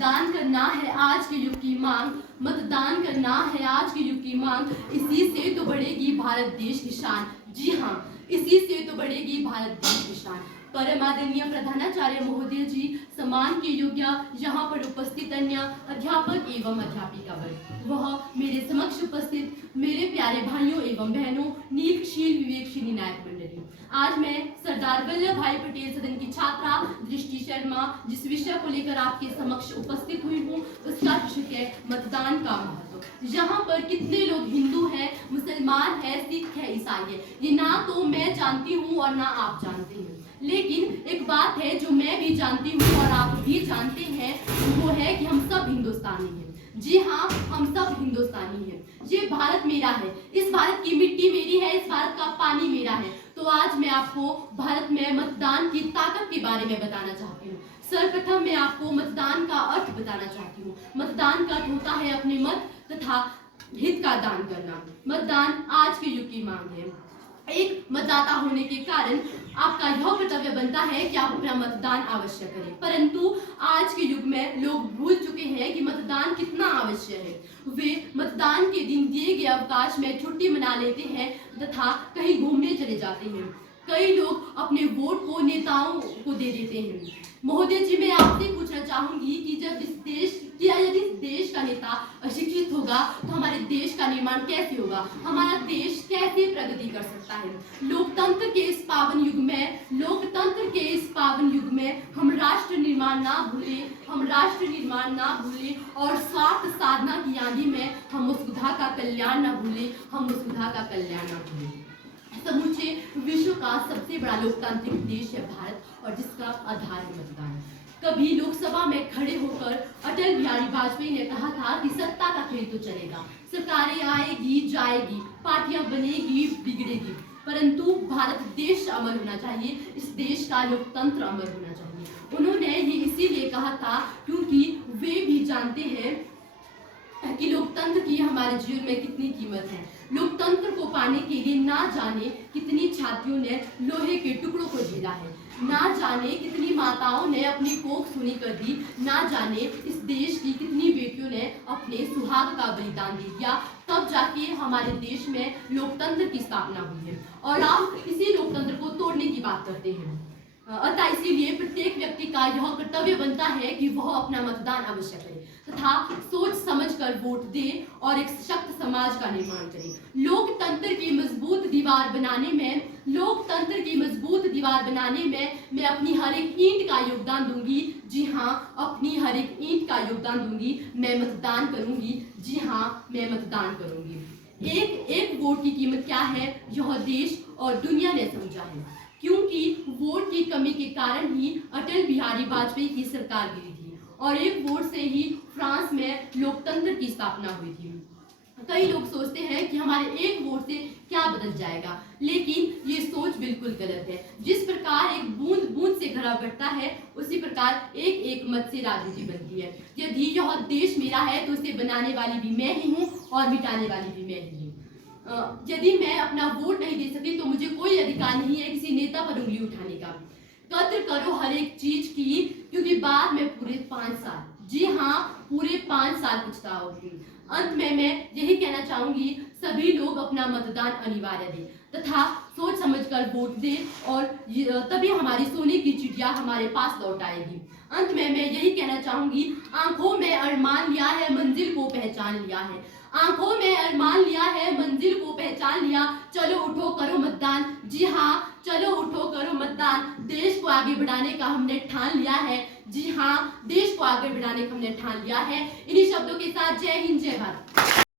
मतदान करना है आज के युग की मांग, मतदान करना है आज के युग की मांग। इसी से तो बढ़ेगी भारत देश की शान। जी हाँ, इसी से तो बढ़ेगी भारत देश की शान। परमादरणीय प्रधानाचार्य महोदय जी, सम्मान के योग्य यहाँ पर उपस्थित अन्य अध्यापक एवं अध्यापिका वर्ग, वह मेरे समक्ष उपस्थित मेरे प्यारे भाइयों एवं बहनों, नीकशील विवेकशील नायक मंडली। आज मैं सरदार वल्लभ भाई पटेल सदन की छात्रा दृष्टि शर्मा जिस विषय को लेकर आपके समक्ष उपस्थित हुई हूँ, उसका विषय है मतदान का महत्व। यहाँ पर कितने लोग हिंदू हैं, मुसलमान है, सिख है, ईसाई है, ये ना तो मैं जानती हूँ और ना आप जानते हैं। लेकिन एक बात है जो मैं भी जानती हूँ और आप भी जानते हैं, वो है कि हम सब हिंदुस्तानी हैं। जी हाँ, हम सब हिंदुस्तानी हैं। ये भारत मेरा है, इस भारत की मिट्टी मेरी है, इस भारत का पानी मेरा है। तो आज मैं आपको भारत में मतदान की ताकत के बारे में बताना चाहती हूँ। सर्वप्रथम मैं आपको मतदान का अर्थ बताना चाहती हूँ। मतदान का अर्थ होता है अपने मत तथा हित का दान करना। मतदान आज के युग की मांग है। एक मतदाता होने के कारण आपका यह कर्तव्य बनता है कि आप अपना मतदान अवश्य करें। परंतु आज के युग में लोग भूल चुके हैं कि मतदान कितना आवश्यक है। वे मतदान के दिन दिए गए अवकाश में छुट्टी मना लेते हैं तथा कहीं घूमने चले जाते हैं। कई लोग अपने वोट को नेताओं को दे देते हैं। महोदय जी, मैं आपसे पूछना चाहूंगी कि जब यदि इस देश का नेता अशिक्षित होगा तो हमारे देश का निर्माण कैसे होगा, हमारा देश कैसे प्रगति कर सकता है। लोकतंत्र के इस पावन युग में हम राष्ट्र निर्माण ना भूले और स्वार्थ साधना की आंधी में हम मुस्कुधा का कल्याण ना भूले। समूचे विश्व का सबसे बड़ा लोकतांत्रिक देश है भारत, और जिसका आधार है मतदान। कभी लोकसभा में खड़े होकर अटल बिहारी वाजपेयी ने कहा था कि सत्ता का खेल तो चलेगा, सरकारें आएगी जाएगी, पार्टियां बनेगी बिगड़ेगी, परंतु भारत देश अमर होना चाहिए, इस देश का लोकतंत्र अमर होना चाहिए। उन्होंने ये इसीलिए कहा था क्योंकि वे भी जानते हैं कि लोकतंत्र की हमारे जीवन में कितनी कीमत है। लोकतंत्र को पाने के लिए ना जाने कितनी छातियों ने लोहे के टुकड़ों को झेला है, ना जाने कितनी माताओं ने अपनी कोख सूनी कर दी, ना जाने इस देश की कितनी बेटियों ने अपने सुहाग का बलिदान दे दिया, तब जाके हमारे देश में लोकतंत्र की स्थापना हुई है। और आप इसी लोकतंत्र को तोड़ने की बात करते हैं। अतः इसीलिए प्रत्येक व्यक्ति का यह कर्तव्य बनता है कि वह अपना मतदान अवश्य करे तथा सोच समझकर वोट दे और एक सशक्त समाज का निर्माण करे। लोकतंत्र की मजबूत दीवार बनाने में मैं अपनी हर एक ईंट का योगदान दूंगी। जी हाँ, अपनी हर एक ईंट का योगदान दूंगी। मैं मतदान करूंगी। जी हाँ, मैं मतदान करूंगी। एक वोट की कीमत क्या है, यह देश और दुनिया ने समझा है, क्योंकि वोट की कमी के कारण ही अटल बिहारी वाजपेयी की सरकार गिरी थी और एक वोट से ही फ्रांस में लोकतंत्र की स्थापना हुई थी। कई लोग सोचते हैं कि हमारे एक वोट से क्या बदल जाएगा, लेकिन ये सोच बिल्कुल गलत है। जिस प्रकार एक बूंद बूंद से घड़ा बढ़ता है, उसी प्रकार एक एक मत से राजनीति बनती है। यदि यह देश मेरा है तो इसे बनाने वाली भी मैं ही हूँ और मिटाने वाली भी मैं ही हूँ। यदि मैं अपना वोट नहीं दे सकी तो मुझे कोई अधिकार नहीं है किसी नेता पर उंगली उठाने का। कद्र करो हर एक चीज की, क्योंकि बाद में पूरे 5 साल, जी हाँ, पूरे 5 साल पछताओगे। अंत में मैं यही कहना चाहूंगी, सभी लोग अपना मतदान अनिवार्य दें तथा सोच समझकर वोट दें और तभी हमारी सोने की चिड़िया हमारे पास लौट आएगी। अंत में मैं यही कहना चाहूंगी, आंखों में अरमान लिया है, मंजिल को पहचान लिया है। आंखों में अरमान लिया है, मंजिल को पहचान लिया। चलो उठो करो मतदान। जी हाँ, चलो उठो करो मतदान। देश को आगे बढ़ाने का हमने ठान लिया है। जी हाँ, देश को आगे बढ़ाने का हमने ठान लिया है। इन्हीं शब्दों के साथ जय हिंद, जय भारत।